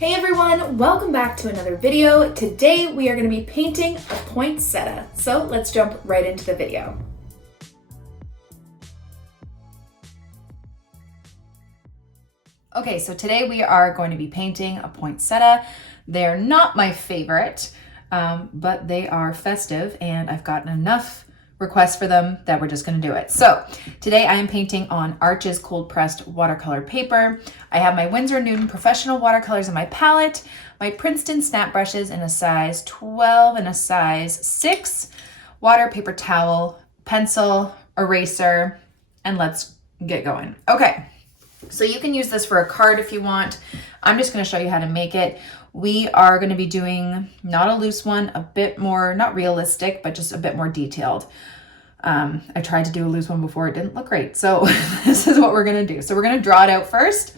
Hey everyone, welcome back to another video. Today we are going to be painting a poinsettia, so let's jump right into the video. Okay, so today we are going to be painting a poinsettia. They're not my favorite, but they are festive and I've gotten enough requests for them that we're just going to do it. So today I am painting on Etchr's cold pressed watercolor paper. I have my Winsor Newton professional watercolors in my palette, my Princeton snap brushes in a size 12 and a size 6, water, paper towel, pencil, eraser, and let's get going. Okay, so you can use this for a card if you want. I'm just going to show you how to make it. We are going to be doing not a loose one, a bit more, not realistic, but just a bit more detailed. I tried to do a loose one before, it didn't look great. So this is what we're going to do. So we're going to draw it out first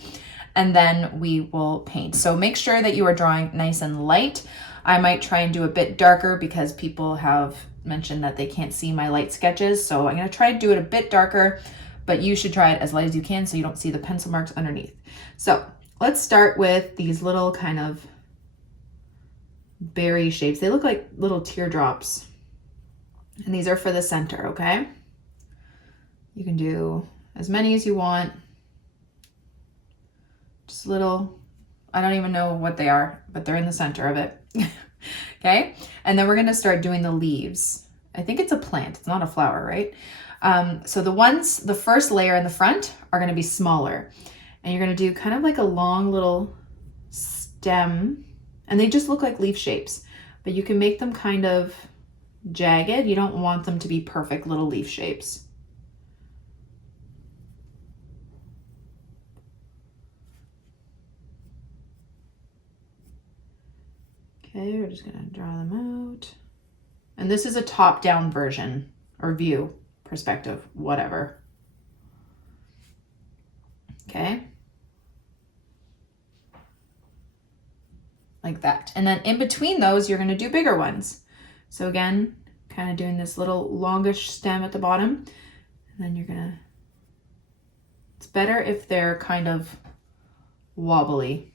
and then we will paint. So make sure that you are drawing nice and light. I might try and do a bit darker because people have mentioned that they can't see my light sketches. So I'm going to try to do it a bit darker, but you should try it as light as you can so you don't see the pencil marks underneath. So let's start with these little kind of berry shapes. They look like little teardrops. And these are for the center, okay? You can do as many as you want. Just little, I don't even know what they are, but they're in the center of it. Okay? And then we're gonna start doing the leaves. I think it's a plant, it's not a flower, right? So the first layer in the front are gonna be smaller. And you're gonna do kind of like a long little stem, and they just look like leaf shapes, but you can make them kind of jagged. You don't want them to be perfect little leaf shapes. Okay, we're just gonna draw them out. And this is a top-down version or view, perspective, whatever. Okay. Like that. And then in between those, you're gonna do bigger ones. So again, kind of doing this little longish stem at the bottom, and then you're gonna, it's better if they're kind of wobbly.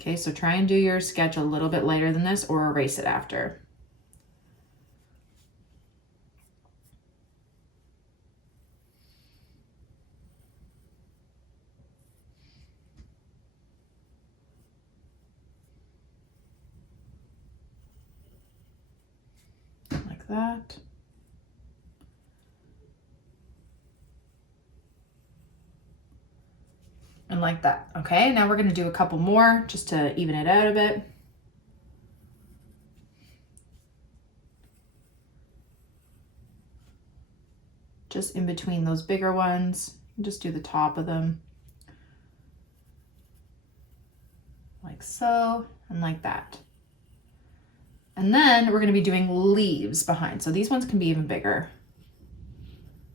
Okay, so try and do your sketch a little bit lighter than this or erase it after. That. And like that. Okay, now we're going to do a couple more just to even it out a bit. Just in between those bigger ones, just do the top of them. Like so, and like that. And then we're going to be doing leaves behind. So these ones can be even bigger.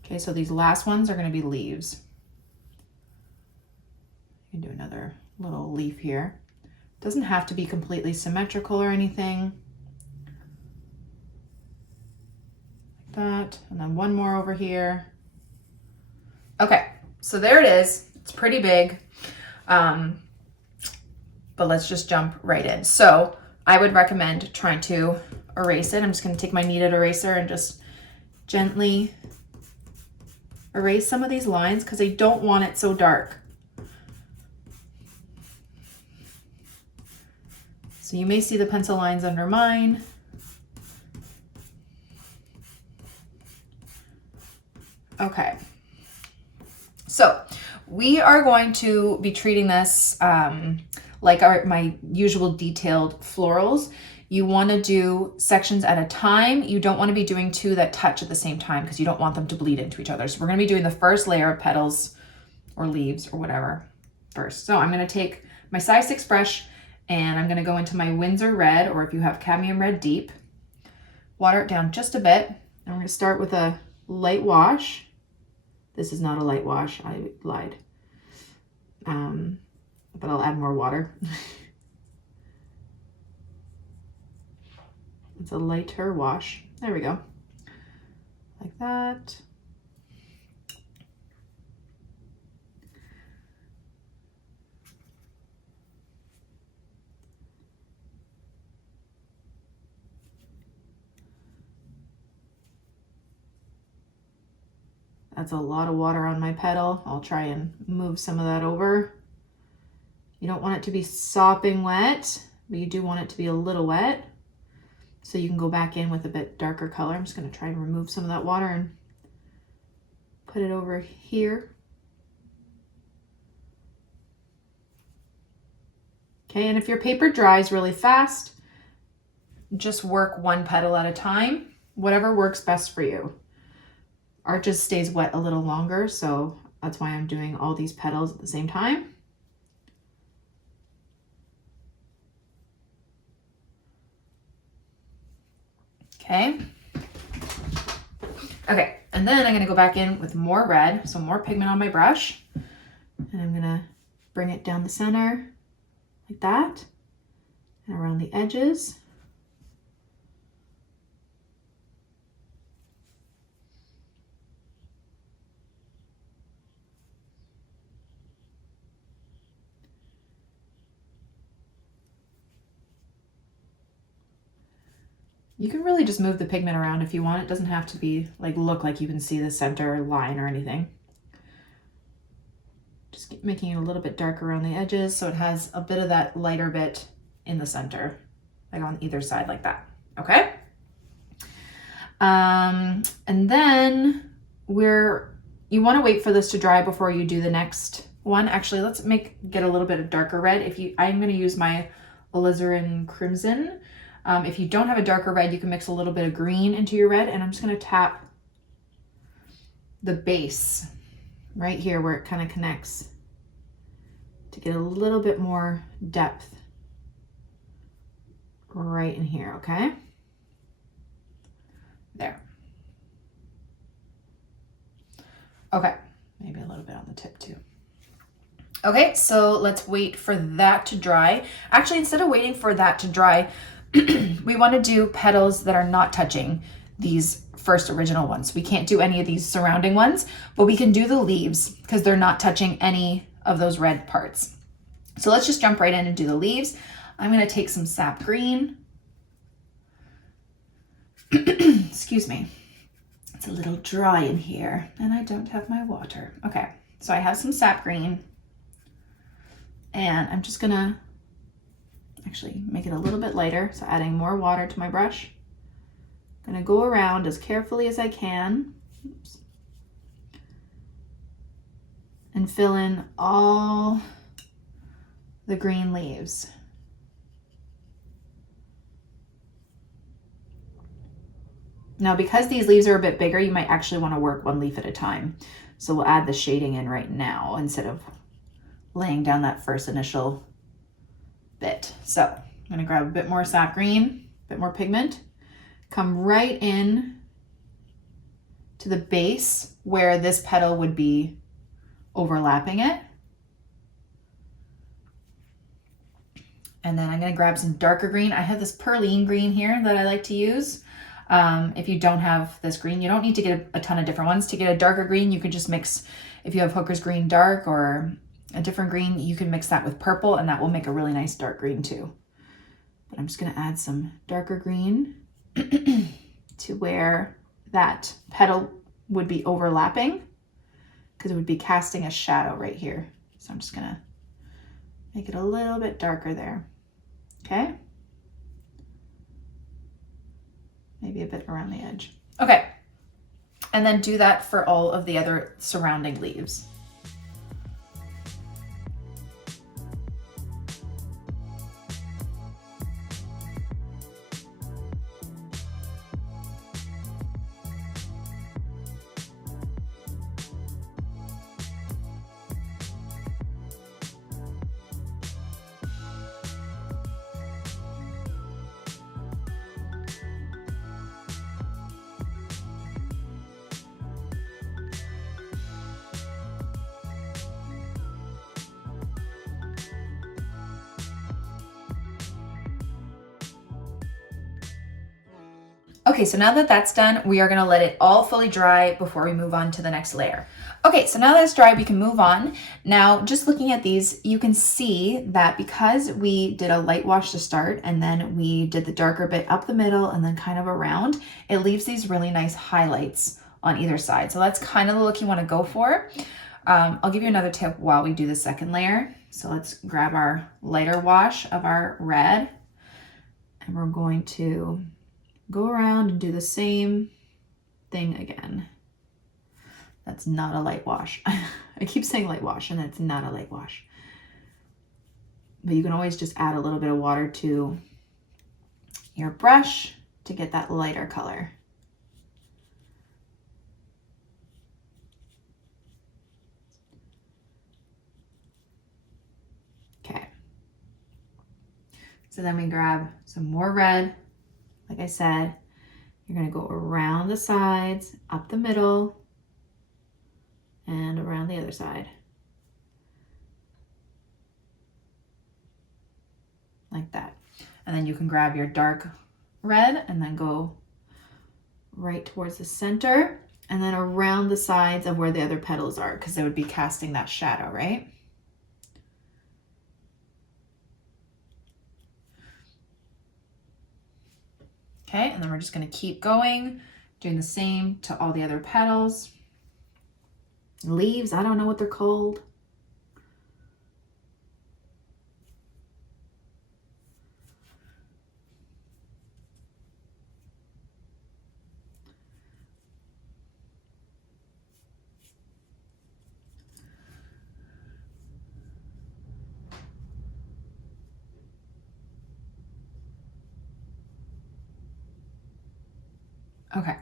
Okay, so these last ones are going to be leaves. You can do another little leaf here. Doesn't have to be completely symmetrical or anything. Like that. And then one more over here. Okay, so there it is. It's pretty big. But let's just jump right in. So I would recommend trying to erase it. I'm just going to take my kneaded eraser and just gently erase some of these lines because I don't want it so dark. So you may see the pencil lines under mine. Okay. So we are going to be treating this like my usual detailed florals. You want to do sections at a time. You don't want to be doing two that touch at the same time because you don't want them to bleed into each other. So we're going to be doing the first layer of petals or leaves or whatever first. So I'm going to take my size 6 brush and I'm going to go into my Winsor red, or if you have cadmium red deep, water it down just a bit. And we're going to start with a light wash. This is not a light wash, I lied. But I'll add more water. It's a lighter wash. There we go. Like that. That's a lot of water on my petal. I'll try and move some of that over. You don't want it to be sopping wet, but you do want it to be a little wet. So you can go back in with a bit darker color. I'm just going to try and remove some of that water and put it over here. Okay, and if your paper dries really fast, just work one petal at a time, whatever works best for you. Art just stays wet a little longer, so that's why I'm doing all these petals at the same time. Okay. Okay, and then I'm going to go back in with more red, so more pigment on my brush. And I'm going to bring it down the center like that and around the edges. You can really just move the pigment around if you want. It doesn't have to be like look like you can see the center line or anything. Just keep making it a little bit darker around the edges so it has a bit of that lighter bit in the center, like on either side like that. Okay. And then you want to wait for this to dry before you do the next one. Actually, let's get a little bit of darker red. I'm going to use my alizarin crimson. If you don't have a darker red, you can mix a little bit of green into your red, and I'm just going to tap the base right here where it kind of connects to get a little bit more depth right in here, okay? There. Okay, maybe a little bit on the tip too. Okay, so let's wait for that to dry. Actually, instead of waiting for that to dry, we want to do petals that are not touching these first original ones. We can't do any of these surrounding ones, but we can do the leaves because they're not touching any of those red parts. So let's just jump right in and do the leaves. I'm going to take some sap green. Excuse me. It's a little dry in here and I don't have my water. Okay, so I have some sap green and I'm just going to actually make it a little bit lighter, so adding more water to my brush. I'm going to go around as carefully as I can. Oops. And fill in all the green leaves. Now, because these leaves are a bit bigger, you might actually want to work one leaf at a time. So we'll add the shading in right now instead of laying down that first initial bit. So I'm going to grab a bit more sap green, a bit more pigment, come right in to the base where this petal would be overlapping it. And then I'm going to grab some darker green. I have this perline green here that I like to use. If you don't have this green, you don't need to get a ton of different ones. To get a darker green, you can just mix, if you have Hooker's Green Dark or a different green, you can mix that with purple and that will make a really nice dark green too. But I'm just going to add some darker green to where that petal would be overlapping because it would be casting a shadow right here. So I'm just going to make it a little bit darker there. Okay. Maybe a bit around the edge. Okay. And then do that for all of the other surrounding leaves. Okay, so now that that's done, we are gonna let it all fully dry before we move on to the next layer. Okay, so now that it's dry, we can move on. Now, just looking at these, you can see that because we did a light wash to start and then we did the darker bit up the middle and then kind of around, it leaves these really nice highlights on either side. So that's kind of the look you want to go for. I'll give you another tip while we do the second layer. So let's grab our lighter wash of our red, and we're going to go around and do the same thing again. That's not a light wash. I keep saying light wash, and that's not a light wash. But you can always just add a little bit of water to your brush to get that lighter color. Okay. So then we grab some more red. Like I said, you're going to go around the sides, up the middle, and around the other side. Like that. And then you can grab your dark red and then go right towards the center and then around the sides of where the other petals are, because they would be casting that shadow, right? Okay, and then we're just going to keep going, doing the same to all the other petals. Leaves, I don't know what they're called. Okay,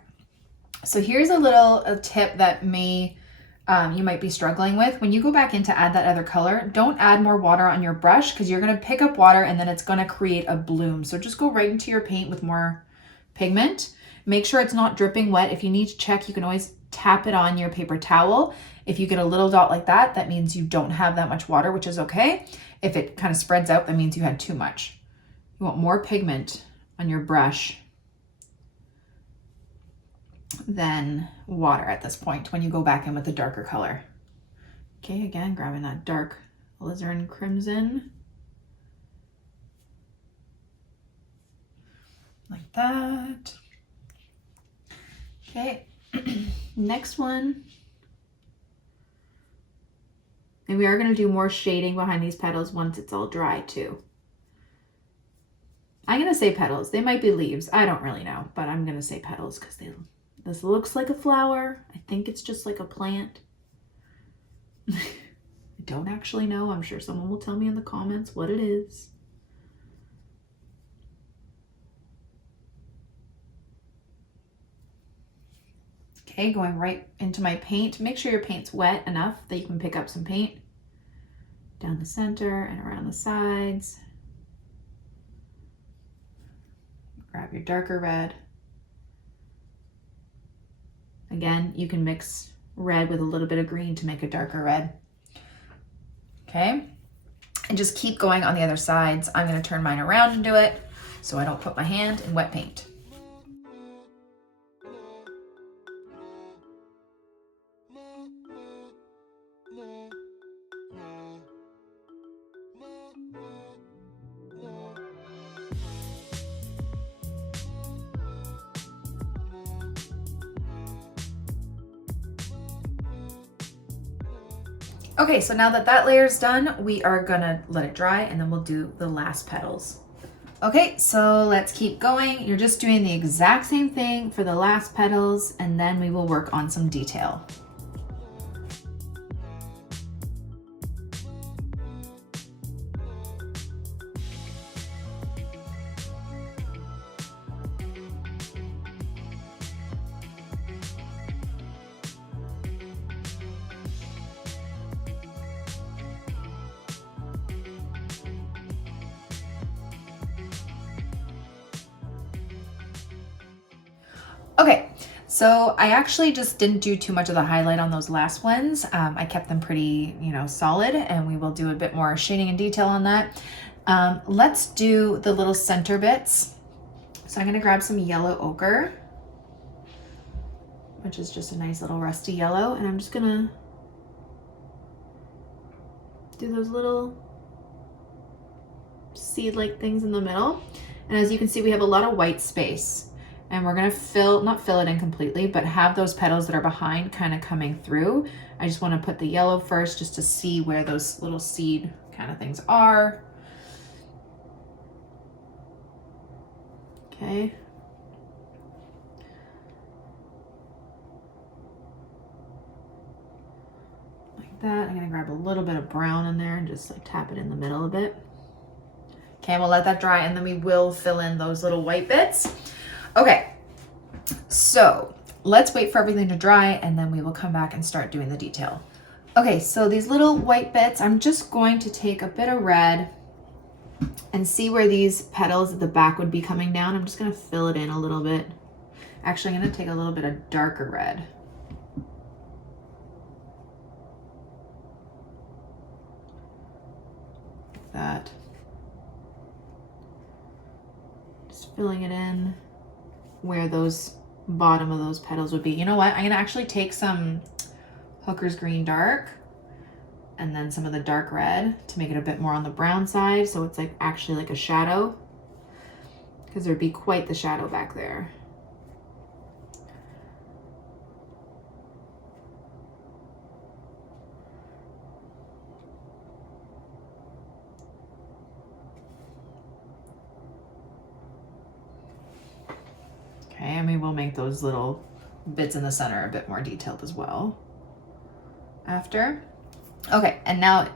so here's a tip that you might be struggling with. When you go back in to add that other color, don't add more water on your brush because you're going to pick up water and then it's going to create a bloom. So just go right into your paint with more pigment. Make sure it's not dripping wet. If you need to check, you can always tap it on your paper towel. If you get a little dot like that, that means you don't have that much water, which is okay. If it kind of spreads out, that means you had too much. You want more pigment on your brush than water at this point when you go back in with the darker color. Okay, again, grabbing that dark alizarin crimson. Like that. Okay, next one. And we are going to do more shading behind these petals once it's all dry too. I'm going to say petals. They might be leaves. I don't really know, but I'm going to say petals because this looks like a flower. I think it's just like a plant. I don't actually know. I'm sure someone will tell me in the comments what it is. Okay, going right into my paint. Make sure your paint's wet enough that you can pick up some paint down the center and around the sides. Grab your darker red. Again, you can mix red with a little bit of green to make a darker red. Okay, and just keep going on the other sides. I'm going to turn mine around and do it so I don't put my hand in wet paint. Okay, so now that layer's done, we are gonna let it dry and then we'll do the last petals. Okay, so let's keep going. You're just doing the exact same thing for the last petals and then we will work on some detail. Okay, so I actually just didn't do too much of the highlight on those last ones. I kept them pretty, solid, and we will do a bit more shading and detail on that. Let's do the little center bits. So I'm gonna grab some yellow ochre, which is just a nice little rusty yellow, and I'm just gonna do those little seed-like things in the middle. And as you can see, we have a lot of white space. And we're gonna not fill it in completely, but have those petals that are behind kind of coming through. I just wanna put the yellow first just to see where those little seed kind of things are. Okay. Like that. I'm gonna grab a little bit of brown in there and just like tap it in the middle a bit. Okay, we'll let that dry and then we will fill in those little white bits. Okay, so let's wait for everything to dry and then we will come back and start doing the detail. Okay, so these little white bits, I'm just going to take a bit of red and see where these petals at the back would be coming down. I'm just gonna fill it in a little bit. Actually, I'm gonna take a little bit of darker red. Like that. Just filling it in where those bottom of those petals would be. You know what? I'm gonna actually take some Hooker's Green Dark and then some of the dark red to make it a bit more on the brown side, so it's like actually like a shadow, because there'd be quite the shadow back there. Okay, and we will make those little bits in the center a bit more detailed as well after. Okay, and now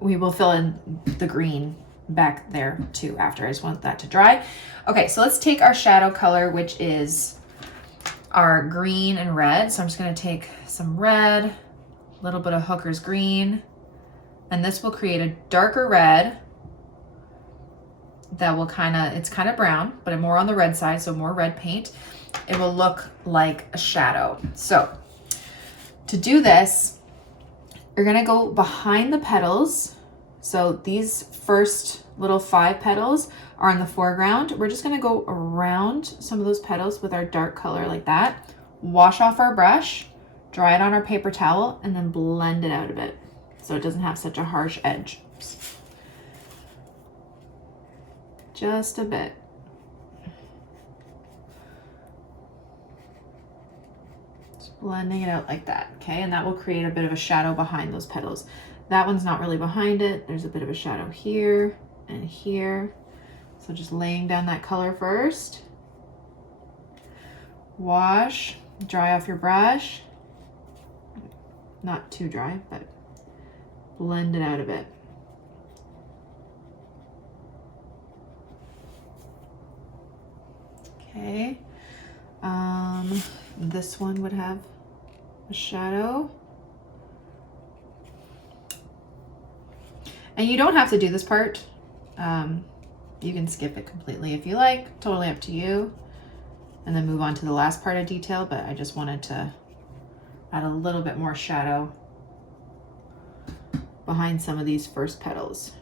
we will fill in the green back there too after. I just want that to dry. Okay, so let's take our shadow color, which is our green and red. So I'm just gonna take some red, a little bit of Hooker's Green, and this will create a darker red that will it's kind of brown, but more on the red side, so more red paint. It will look like a shadow. So to do this, you're gonna go behind the petals. So these first little 5 petals are in the foreground. We're just gonna go around some of those petals with our dark color like that. Wash off our brush, dry it on our paper towel, and then blend it out a bit so it doesn't have such a harsh edge. Just a bit. Just blending it out like that, okay? And that will create a bit of a shadow behind those petals. That one's not really behind it. There's a bit of a shadow here and here. So just laying down that color first. Wash, dry off your brush. Not too dry, but blend it out a bit. Okay, this one would have a shadow. And you don't have to do this part. You can skip it completely if you like, totally up to you. And then move on to the last part of detail, but I just wanted to add a little bit more shadow behind some of these first petals.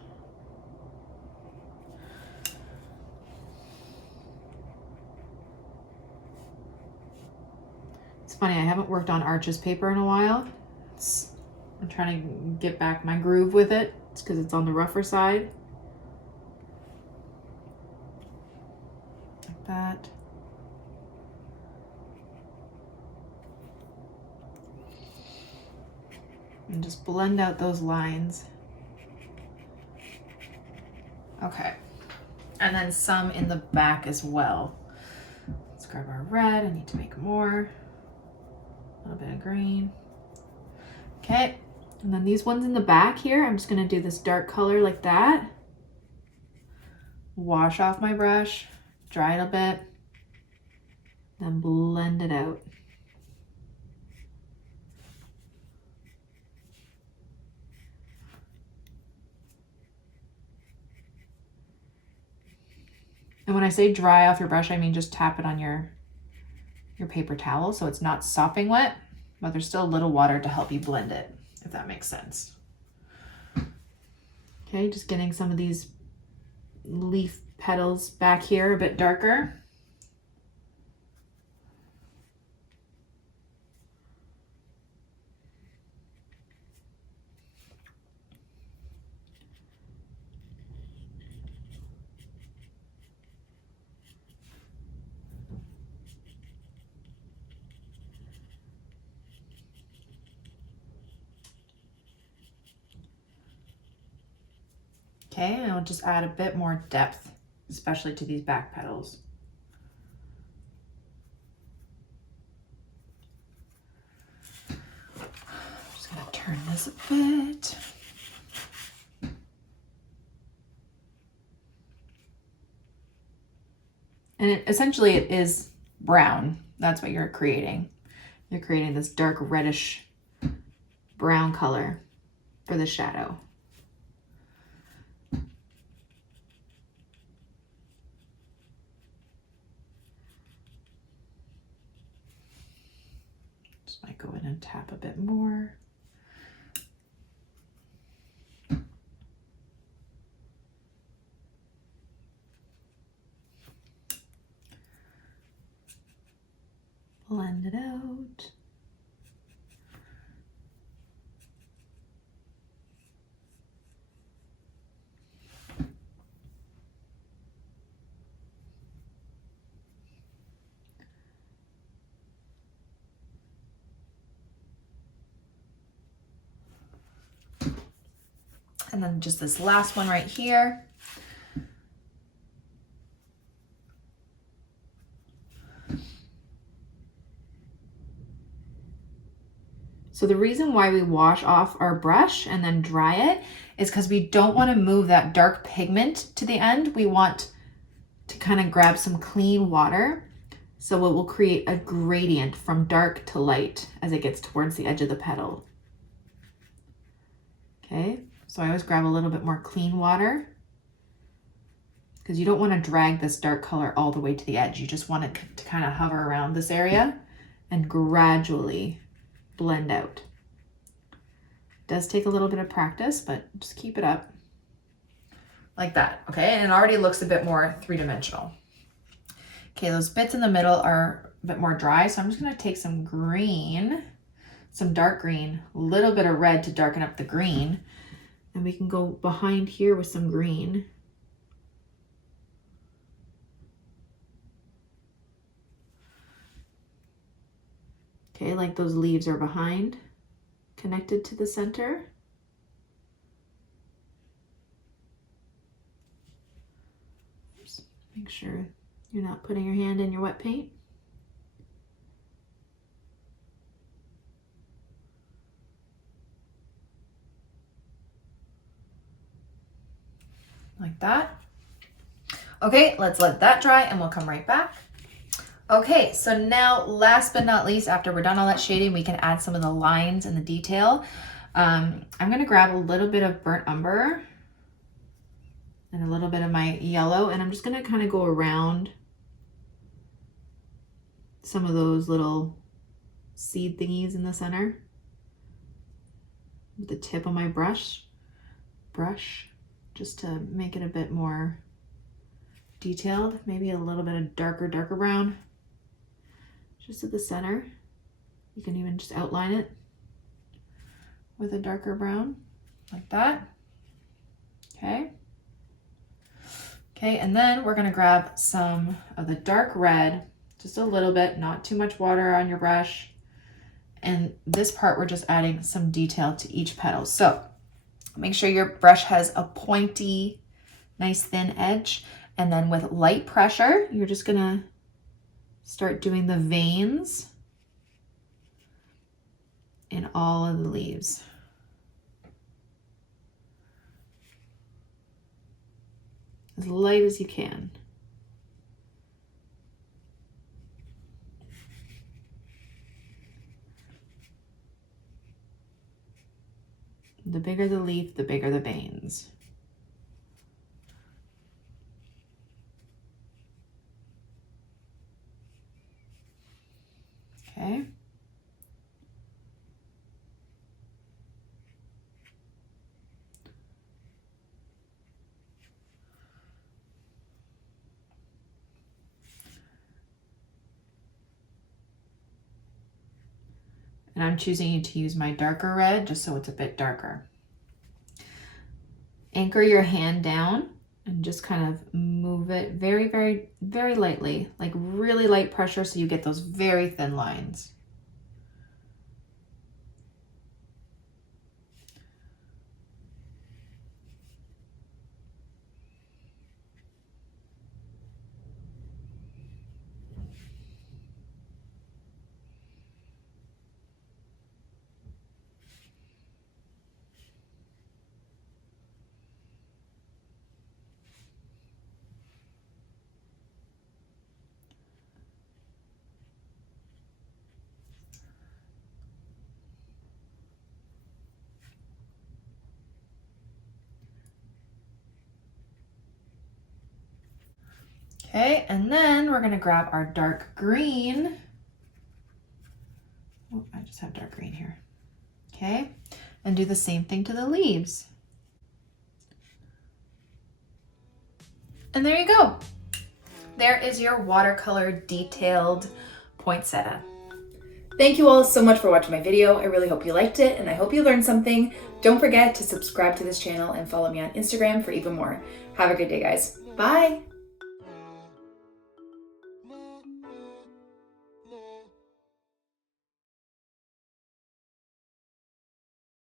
It's funny, I haven't worked on Arches paper in a while. I'm trying to get back my groove with it. It's because it's on the rougher side. Like that. And just blend out those lines. Okay. And then some in the back as well. Let's grab our red. I need to make more. A little bit of green. Okay. And then these ones in the back here, I'm just going to do this dark color like that. Wash off my brush, dry it a bit, then blend it out. And when I say dry off your brush, I mean just tap it on your paper towel so it's not sopping wet, but there's still a little water to help you blend it, if that makes sense. Okay, just getting some of these leaf petals back here a bit darker. Okay, and I'll just add a bit more depth, especially to these back petals. I'm just gonna turn this a bit. And essentially it is brown. That's what you're creating. You're creating this dark reddish brown color for the shadow. Just might go in and tap a bit more. Blend it out. And then just this last one right here. So the reason why we wash off our brush and then dry it is because we don't want to move that dark pigment to the end. We want to kind of grab some clean water. So it will create a gradient from dark to light as it gets towards the edge of the petal. Okay, so I always grab a little bit more clean water because you don't want to drag this dark color all the way to the edge. You just want it to kind of hover around this area and gradually blend out. It does take a little bit of practice, but just keep it up like that. Okay, and it already looks a bit more three-dimensional. Okay, those bits in the middle are a bit more dry, so I'm just going to take some green, some dark green, a little bit of red to darken up the green, and we can go behind here with some green. Okay, like those leaves are behind, connected to the center. Just make sure you're not putting your hand in your wet paint. Like that. Okay, let's let that dry and we'll come right back. Okay, so now last but not least, after we're done all that shading, we can add some of the lines and the detail. I'm gonna grab a little bit of burnt umber and a little bit of my yellow, and I'm just gonna kind of go around some of those little seed thingies in the center with the tip of my brush, just to make it a bit more detailed, maybe a little bit of darker brown. Just at the center. You can even just outline it with a darker brown, like that. Okay. Okay, and then we're gonna grab some of the dark red, just a little bit, not too much water on your brush. And this part, we're just adding some detail to each petal. So make sure your brush has a pointy, nice thin edge. And then with light pressure, you're just gonna start doing the veins in all of the leaves. As light as you can. The bigger the leaf, the bigger the veins. Okay. And I'm choosing to use my darker red just so it's a bit darker. Anchor your hand down and just kind of move it very, very, very lightly, like really light pressure so you get those very thin lines. Okay, and then we're gonna grab our dark green. Oh, I just have dark green here. Okay, and do the same thing to the leaves. And there you go. There is your watercolor detailed poinsettia. Thank you all so much for watching my video. I really hope you liked it and I hope you learned something. Don't forget to subscribe to this channel and follow me on Instagram for even more. Have a good day, guys. Bye.